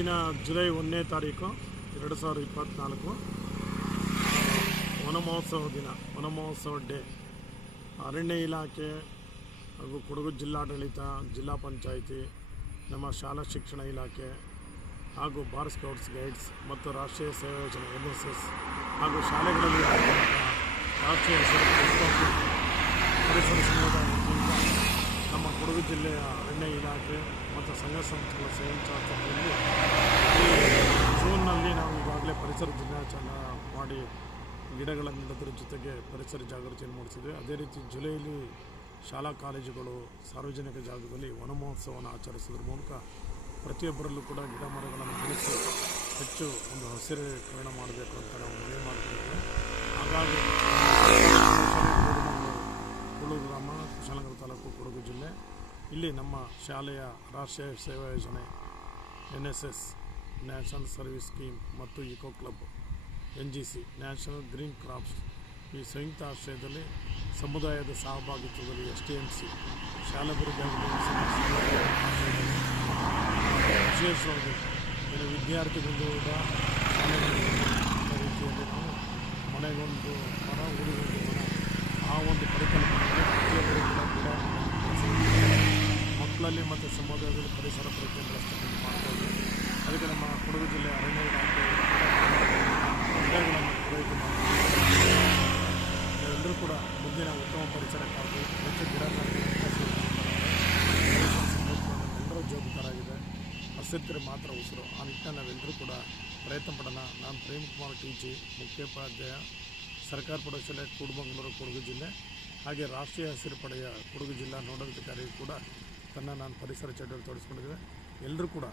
ದಿನ ಜುಲೈ 1ನೇ ತಾರೀಕು 2024 ವನಮಹೋತ್ಸವ ದಿನ, ವನಮಹೋತ್ಸವ ಡೇ. ಅರಣ್ಯ ಇಲಾಖೆ ಹಾಗೂ ಕೊಡಗು ಜಿಲ್ಲಾಡಳಿತ, ಜಿಲ್ಲಾ ಪಂಚಾಯಿತಿ, ನಮ್ಮ ಶಾಲಾ ಶಿಕ್ಷಣ ಇಲಾಖೆ ಹಾಗೂ ಬಾರ್ ಸ್ಕೌಟ್ಸ್ ಗೈಡ್ಸ್ ಮತ್ತು ರಾಷ್ಟ್ರೀಯ ಸೇವಾ ಯೋಜನೆ NSS ಹಾಗೂ ಶಾಲೆಗಳಲ್ಲಿ ರಾಷ್ಟ್ರೀಯ ಪರಿಸರ ಸಮುದಾಯದಿಂದ ನಮ್ಮ ಕೊಡಗು ಜಿಲ್ಲೆಯ ಅರಣ್ಯ ಇಲಾಖೆ ಮತ್ತು ಸಂಘ ಸಂಸ್ಥೆಗಳ ಸ್ವಯಂಚಾಲಿತದಲ್ಲಿ ಜೂನ್ನಲ್ಲಿ ನಾವು ಈಗಾಗಲೇ ಪರಿಸರ ದಿನಾಚರಣೆ ಮಾಡಿ ಗಿಡಗಳನ್ನು ನೆಡೋದ್ರ ಜೊತೆಗೆ ಪರಿಸರ ಜಾಗೃತಿಯನ್ನು ಮೂಡಿಸಿದ್ವಿ. ಅದೇ ರೀತಿ ಜುಲೈಲಿ ಶಾಲಾ ಕಾಲೇಜುಗಳು ಸಾರ್ವಜನಿಕ ಜಾಗದಲ್ಲಿ ವನಮಹೋತ್ಸವವನ್ನು ಆಚರಿಸೋದ್ರ ಮೂಲಕ ಪ್ರತಿಯೊಬ್ಬರಲ್ಲೂ ಕೂಡ ಗಿಡ ಮರಗಳನ್ನು ಬೆಳೆಸಿ ಹೆಚ್ಚು ಒಂದು ಹಸಿರೀಕರಣ ಮಾಡಬೇಕು ಅಂತ ನಾವು ಮನವಿ ಮಾಡ್ತಿದ್ದೇವೆ. ಹಾಗಾಗಿ ಕುಳು ಗ್ರಾಮ, ಕುಶಾಲನಗರ ತಾಲೂಕು, ಕೊಡಗು ಜಿಲ್ಲೆ, ಇಲ್ಲಿ ನಮ್ಮ ಶಾಲೆಯ ರಾಷ್ಟ್ರೀಯ ಸೇವಾ ಯೋಜನೆ NSS ನ್ಯಾಷನಲ್ ಸರ್ವಿಸ್ ಸ್ಕೀಮ್ ಮತ್ತು eco club NGC national green crops ಈ ಸಂಯುಕ್ತ ಆಶ್ರಯದಲ್ಲಿ ಸಮುದಾಯದ ಸಹಭಾಗಿತ್ವದಲ್ಲಿ STMC ಶಾಲಾಭಿವೃದ್ಧಿ ವಿಶೇಷವಾಗಿ ವಿದ್ಯಾರ್ಥಿಗಳು ಕೂಡ ರೀತಿಯಲ್ಲಿ ನಾವು ಮನೆಗೊಂದು ಮರ, ಊರಿಗೊಂದು ಮರ, ಆ ಒಂದು ಪರಿಕಲ್ಪನೆಯಲ್ಲಿ ಪ್ರತಿಯೊಬ್ಬರು ಕೂಡ ಮಕ್ಕಳಲ್ಲಿ ಮತ್ತು ಸಮುದಾಯದಲ್ಲಿ ಪರಿಸರ ಪ್ರೀತಿಯನ್ನು ಬೆಳೆಸ್ತಕ್ಕಂಥ ಮಾಡ್ಬೋದು. ಅದಕ್ಕೆ ನಮ್ಮ ಕೊಡಗು ಜಿಲ್ಲೆ ಅರಣ್ಯ ಇಲಾಖೆ ಗಿಡಗಳನ್ನು ಪೂರೈಕೆ ಮಾಡ್ತೀವಿ. ಎಲ್ಲರೂ ಕೂಡ ಮುಂದಿನ ಉತ್ತಮ ಪರಿಸರಕ್ಕಾಗಿ ಹೆಚ್ಚು ಗಿಡ ಎಲ್ಲರೂ ಜವಾಬ್ದಾರಾಗಿದೆ. ಹಸಿರಿದ್ರೆ ಮಾತ್ರ ಉಸಿರು. ಆ ನಿಟ್ಟಿನಲ್ಲಿ ನಾವೆಲ್ಲರೂ ಕೂಡ ಪ್ರಯತ್ನ ಪಡೋಣ. ನಾನು ಪ್ರೇಮ್ಕುಮಾರ್ TG, ಮುಖ್ಯೋಪಾಧ್ಯಾಯ, ಸರ್ಕಾರ ಪ್ರೌಢಶಾಲೆ ಕೂಡಮಂಗಳೂರು, ಕೊಡಗು ಜಿಲ್ಲೆ, ಹಾಗೆ ರಾಷ್ಟ್ರೀಯ ಹಸಿರು ಪಡೆಯ ಕೊಡಗು ಜಿಲ್ಲಾ ನೋಡಲಾಧಿಕಾರಿ ಕೂಡ ನಾನು ಪರಿಸರ ಚಟುವಟಿಕೆ ತೊಡಗಿಸ್ಕೊಂಡಿದ್ದೇವೆ. ಎಲ್ಲರೂ ಕೂಡ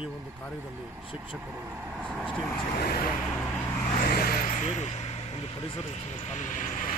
ಈ ಒಂದು ಕಾರ್ಯದಲ್ಲಿ ಶಿಕ್ಷಕರು, STMC ಸೇರಿ ಒಂದು ಪರಿಸರ ಕಾಲುಗಳನ್ನು